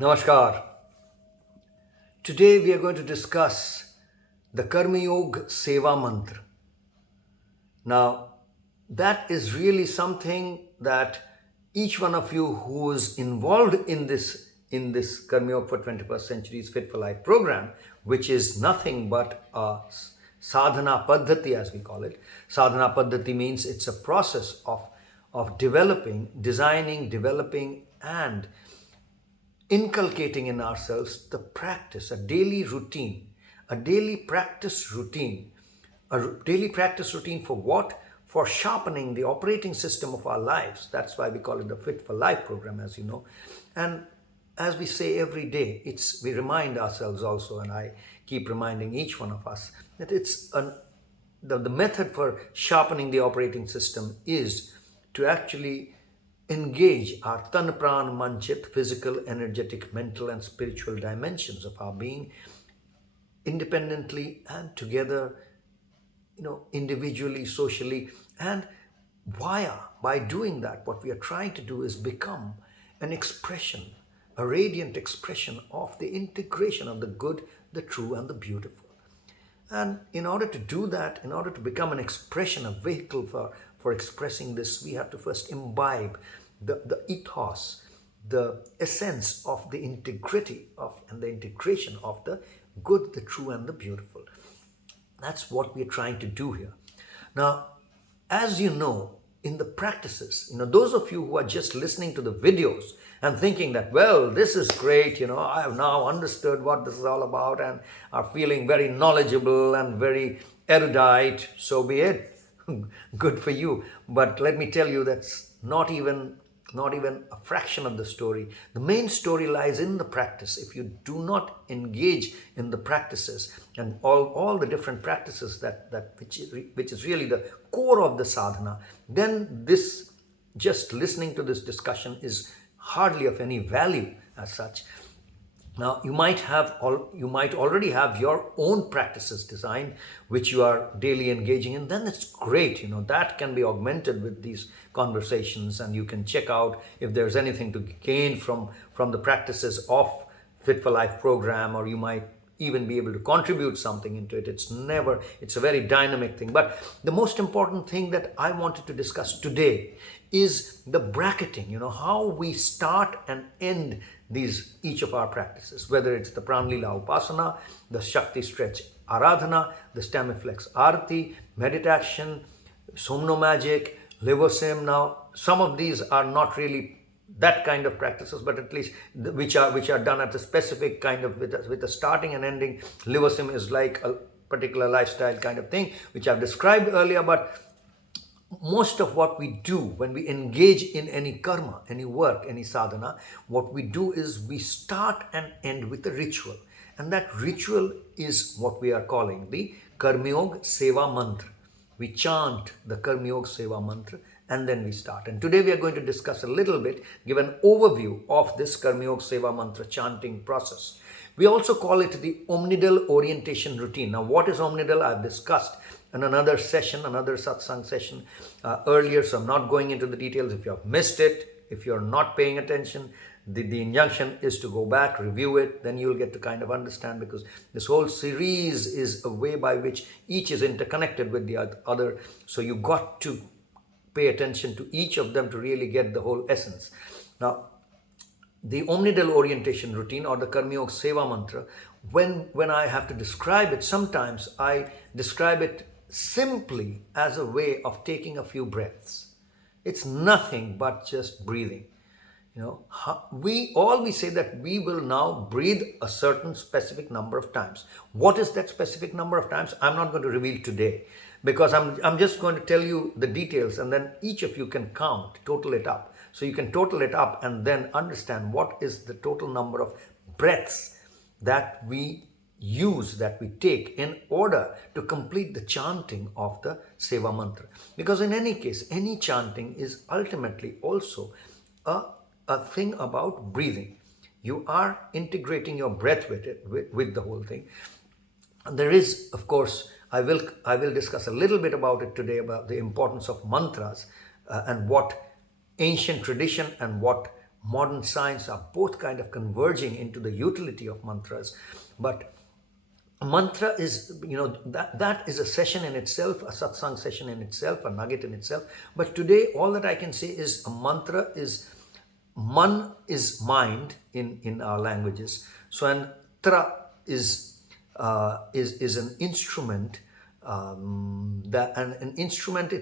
Namaskar. Today we are going to discuss the KarmYog Seva Mantra. Now, that is really something that each one of you who is involved in this KarmYog for 21st Century's Fit for Life program, which is nothing but a sadhana paddhati as we call it. Sadhana paddhati means it's a process of developing and inculcating in ourselves the practice, a daily routine, a daily practice routine, for what? For sharpening the operating system of our lives. That's why we call it the Fit for Life program, as you know. And as we say every day, we remind ourselves also, and I keep reminding each one of us, that the method for sharpening the operating system is to actually engage our tan pran manchit physical, energetic, mental and spiritual dimensions of our being independently and together, individually, socially. And by doing that, what we are trying to do is become an expression, a radiant expression of the integration of the good, the true and the beautiful. And in order to do that, in order to become an expression, a vehicle for expressing this, we have to first imbibe the ethos, the essence of the integrity of and the integration of the good, the true and the beautiful. That's what we're trying to do here. Now, as you know, in the practices, those of you who are just listening to the videos and thinking that, well, this is great, I have now understood what this is all about and are feeling very knowledgeable and very erudite, so be it. Good for you. But let me tell you, that's not even a fraction of the story. The main story lies in the practice. If you do not engage in the practices and all the different practices which is really the core of the sadhana, then this just listening to this discussion is hardly of any value as such. Now, you might already have your own practices designed, which you are daily engaging in. Then it's great. That can be augmented with these conversations, and you can check out if there's anything to gain from the practices of Fit for Life program, or you might even be able to contribute something into it. It's a very dynamic thing. But the most important thing that I wanted to discuss today is the bracketing, how we start and end each of our practices, whether it's the Pranlila Upasana, the Shakti Stretch Aradhana, the Stamiflex Arati, meditation, Somno Magic, Livosim. Now, some of these are not really that kind of practices, but at least which are done at a specific kind of with a starting and ending. Livosim is like a particular lifestyle kind of thing, which I've described earlier. But most of what we do when we engage in any karma, any work, any sadhana, what we do is we start and end with a ritual. And that ritual is what we are calling the KarmYog Seva Mantra. We chant the KarmYog Seva Mantra and then we start. And today we are going to discuss a little bit, give an overview of this KarmYog Seva Mantra chanting process. We also call it the Omnidal Orientation Routine. Now, what is Omnidal? I've discussed in another satsang session earlier, so I'm not going into the details. If you have missed it, if you're not paying attention, the injunction is to go back, review it, then you'll get to kind of understand, because this whole series is a way by which each is interconnected with the other. So you got to pay attention to each of them to really get the whole essence. Now, the Omnidal Orientation Routine, or the KarmYog Seva Mantra, when I have to describe it, sometimes I describe it simply as a way of taking a few breaths. It's nothing but just breathing. We say that we will now breathe a certain specific number of times. What is that specific number of times? I'm not going to reveal today, because I'm just going to tell you the details, and then each of you can total it up. So you can total it up and then understand what is the total number of breaths that we take in order to complete the chanting of the Seva Mantra. Because in any case, any chanting is ultimately also a thing about breathing. You are integrating your breath with the whole thing. And there is, of course, I will discuss a little bit about it today, about the importance of mantras and what ancient tradition and what modern science are both kind of converging into the utility of mantras. But a mantra is, that is a session in itself, a satsang session in itself, a nugget in itself. But today, all that I can say is a mantra is, man is mind in our languages. So, and tra is an instrument, that and an instrument,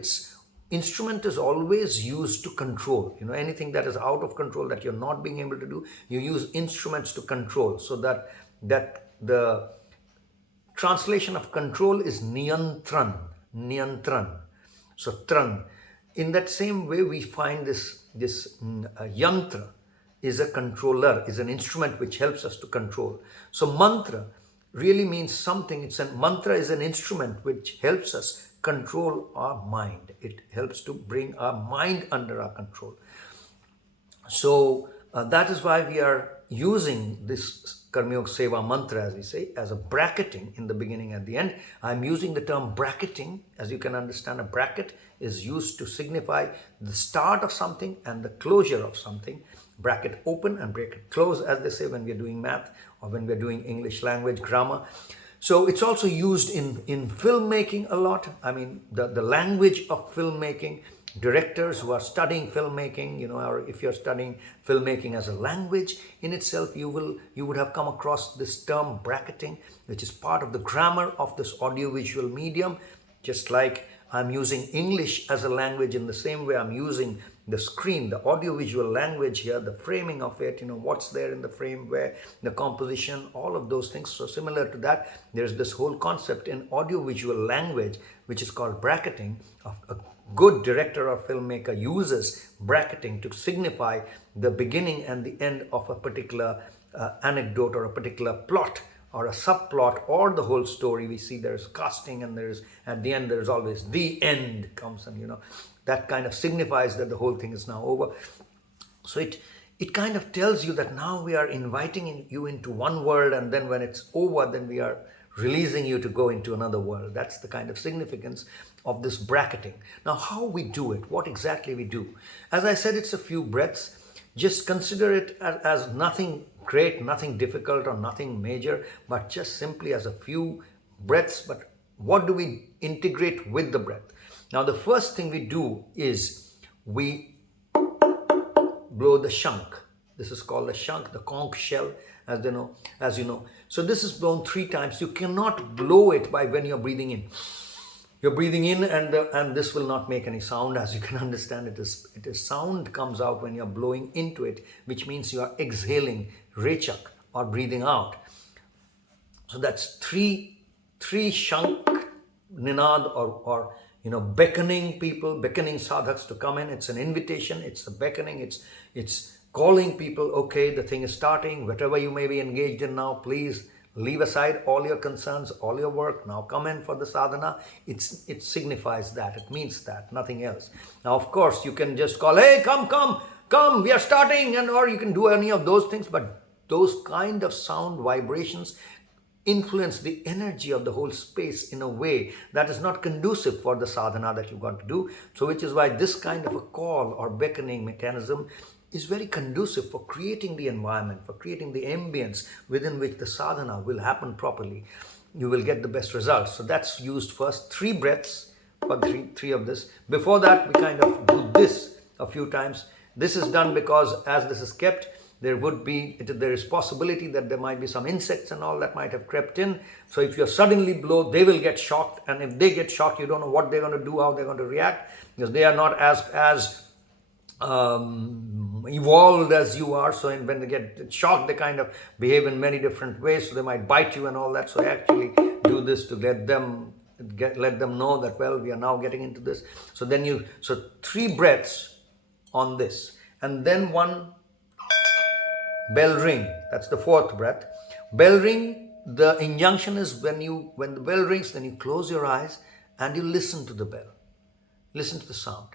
instrument is always used to control. Anything that is out of control, that you're not being able to do, you use instruments to control. So that the translation of control is niyantran. So tran. In that same way, we find this yantra is a controller, is an instrument which helps us to control. So mantra really means something. Mantra is an instrument which helps us control our mind. It helps to bring our mind under our control. So that is why we are using this KarmYog Seva Mantra, as we say, as a bracketing in the beginning and the end. I'm using the term bracketing. As you can understand, a bracket is used to signify the start of something and the closure of something. Bracket open and bracket close, as they say when we're doing math or when we're doing English language grammar. So it's also used in filmmaking a lot. I mean, the language of filmmaking. Directors who are studying filmmaking, or if you're studying filmmaking as a language in itself, you would have come across this term bracketing, which is part of the grammar of this audiovisual medium. Just like I'm using English as a language, in the same way I'm using the screen, the audiovisual language here, the framing of it, what's there in the frame, where the composition, all of those things. So similar to that, there's this whole concept in audiovisual language, which is called bracketing. Of a good director or filmmaker uses bracketing to signify the beginning and the end of a particular anecdote or a particular plot or a subplot or the whole story. We see there's casting, and at the end there's always the end comes, and that kind of signifies that the whole thing is now over. So it kind of tells you that now we are inviting you into one world, and then when it's over, then we are releasing you to go into another world. That's the kind of significance of this bracketing. Now, how we do it, what exactly we do. As I said, it's a few breaths. Just consider it as nothing great, nothing difficult, or nothing major, but just simply as a few breaths. But what do we integrate with the breath? Now, the first thing we do is we blow the shank. This is called the shank, the conch shell, as you know. So this is blown 3 times. You cannot blow it by when you're breathing in. You're breathing in, and this will not make any sound. As you can understand, it is sound comes out when you're blowing into it, which means you are exhaling, rechak, or breathing out. So that's three shank ninad, or beckoning people, beckoning sadhaks to come in. It's an invitation. It's a beckoning. It's calling people. Okay, the thing is starting. Whatever you may be engaged in now, please leave aside all your concerns, all your work. Now come in for the sadhana. It signifies that. It means that, nothing else. Now, of course, you can just call, hey, come, we are starting, or you can do any of those things. But those kind of sound vibrations influence the energy of the whole space in a way that is not conducive for the sadhana that you're going to do. So which is why this kind of a call or beckoning mechanism is very conducive for creating the environment, for creating the ambience within which the sadhana will happen properly. You will get the best results. So that's used first. 3 breaths for three of this. Before that, we kind of do this a few times. This is done because as this is kept, there is possibility that there might be some insects and all that might have crept in. So if you suddenly blow, they will get shocked. And if they get shocked, you don't know what they're going to do, how they're going to react, because they are not as evolved as you are. So when they get shocked, they kind of behave in many different ways. So they might bite you and all that. So I actually do this to let them know that, well, we are now getting into this. So 3 breaths on this, and then 1 bell ring. That's the 4th breath. Bell ring. The injunction is when the bell rings, then you close your eyes and you listen to the bell. Listen to the sound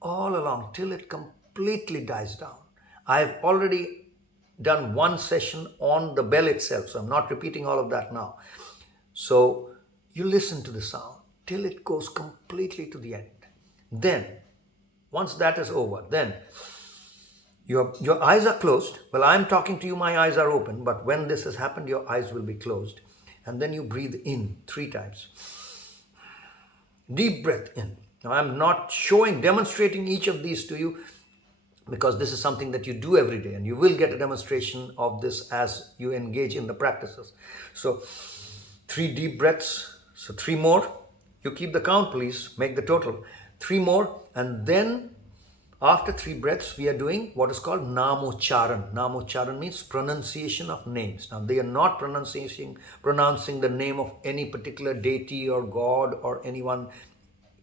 all along till it completely dies down. I've already done 1 session on the bell itself, so I'm not repeating all of that now. So you listen to the sound till it goes completely to the end. Then, once that is over, then Your eyes are closed. Well, I'm talking to you, my eyes are open, but when this has happened, your eyes will be closed. And then you breathe in 3 times. Deep breath in. Now, I'm not demonstrating each of these to you because this is something that you do every day, and you will get a demonstration of this as you engage in the practices. So 3 deep breaths. So 3 more. You keep the count, please. Make the total. 3 more. And then after 3 breaths, we are doing what is called Namocharan. Namocharan means pronunciation of names. Now, they are not pronouncing the name of any particular deity or god or anyone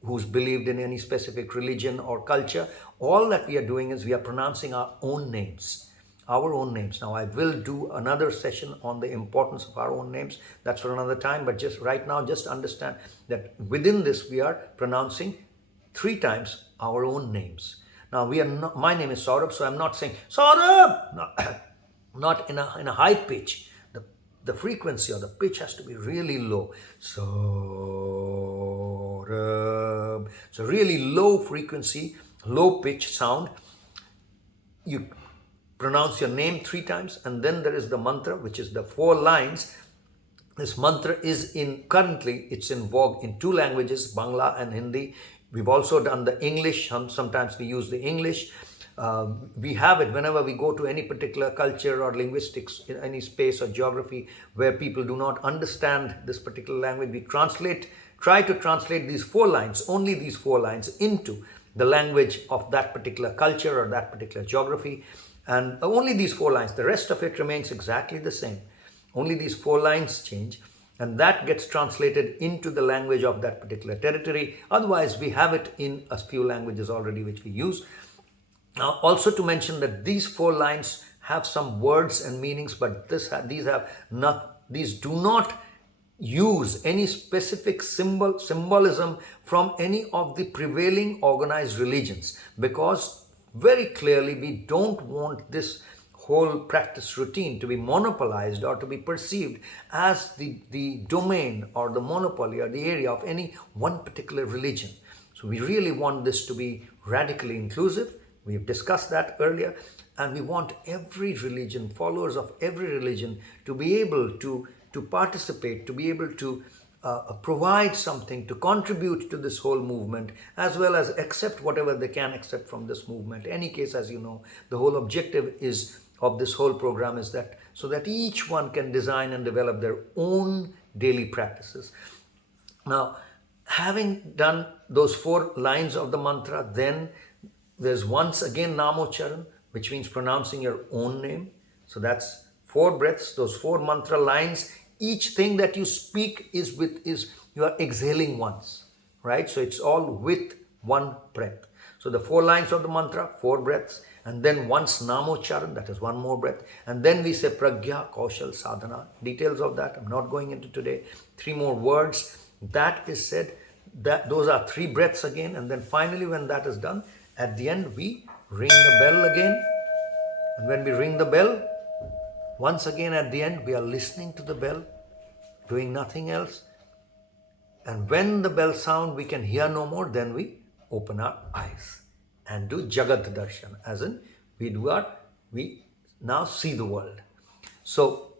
who's believed in any specific religion or culture. All that we are doing is we are pronouncing our own names. Our own names. Now, I will do another session on the importance of our own names. That's for another time. But just right now, just understand that within this, we are pronouncing 3 times our own names. Now, we are not, my name is Saurabh, so I'm not saying Saurabh, not in a high pitch. The frequency or the pitch has to be really low. Saurabh. So really low frequency, low pitch sound. You pronounce your name 3 times, and then there is the mantra, which is the 4 lines. This mantra is currently it's in vogue in 2 languages, Bangla and Hindi. We've also done the English. Sometimes we use the English. We have it whenever we go to any particular culture or linguistics in any space or geography where people do not understand this particular language. We try to translate these 4 lines, only these 4 lines, into the language of that particular culture or that particular geography. And only these 4 lines. The rest of it remains exactly the same. Only these 4 lines change, and that gets translated into the language of that particular territory. Otherwise, we have it in a few languages already which we use. Now, also to mention that these 4 lines have some words and meanings, but these do not use any specific symbolism from any of the prevailing organized religions, because very clearly we don't want this whole practice routine to be monopolized or to be perceived as the domain or the monopoly or the area of any one particular religion. So we really want this to be radically inclusive. We have discussed that earlier, and we want every religion, followers of every religion, to be able to participate, to be able to provide something, to contribute to this whole movement, as well as accept whatever they can accept from this movement. In any case, as you know, the whole objective of this whole program is that so that each one can design and develop their own daily practices. Now, having done those 4 lines of the mantra, then there's once again Namocharan, which means pronouncing your own name. So that's 4 breaths, those 4 mantra lines. Each thing that you speak is you are exhaling once, right? So it's all with 1 breath. So the 4 lines of the mantra, 4 breaths, and then once Namocharan, that is 1 more breath. And then we say Pragya, Kaushal, Sadhana. Details of that I'm not going into today. 3 more words. That is said, those are 3 breaths again. And then finally, when that is done, at the end, we ring the bell again. And when we ring the bell, once again at the end, we are listening to the bell, doing nothing else. And when the bell sound, we can hear no more, then we open our eyes and do Jagat Darshan, as in we now see the world. So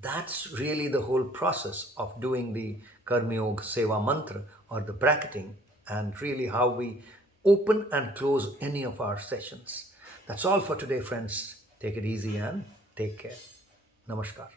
that's really the whole process of doing the KarmYog Seva Mantra, or the bracketing, and really how we open and close any of our sessions. That's all for today, friends. Take it easy and take care. Namaskar.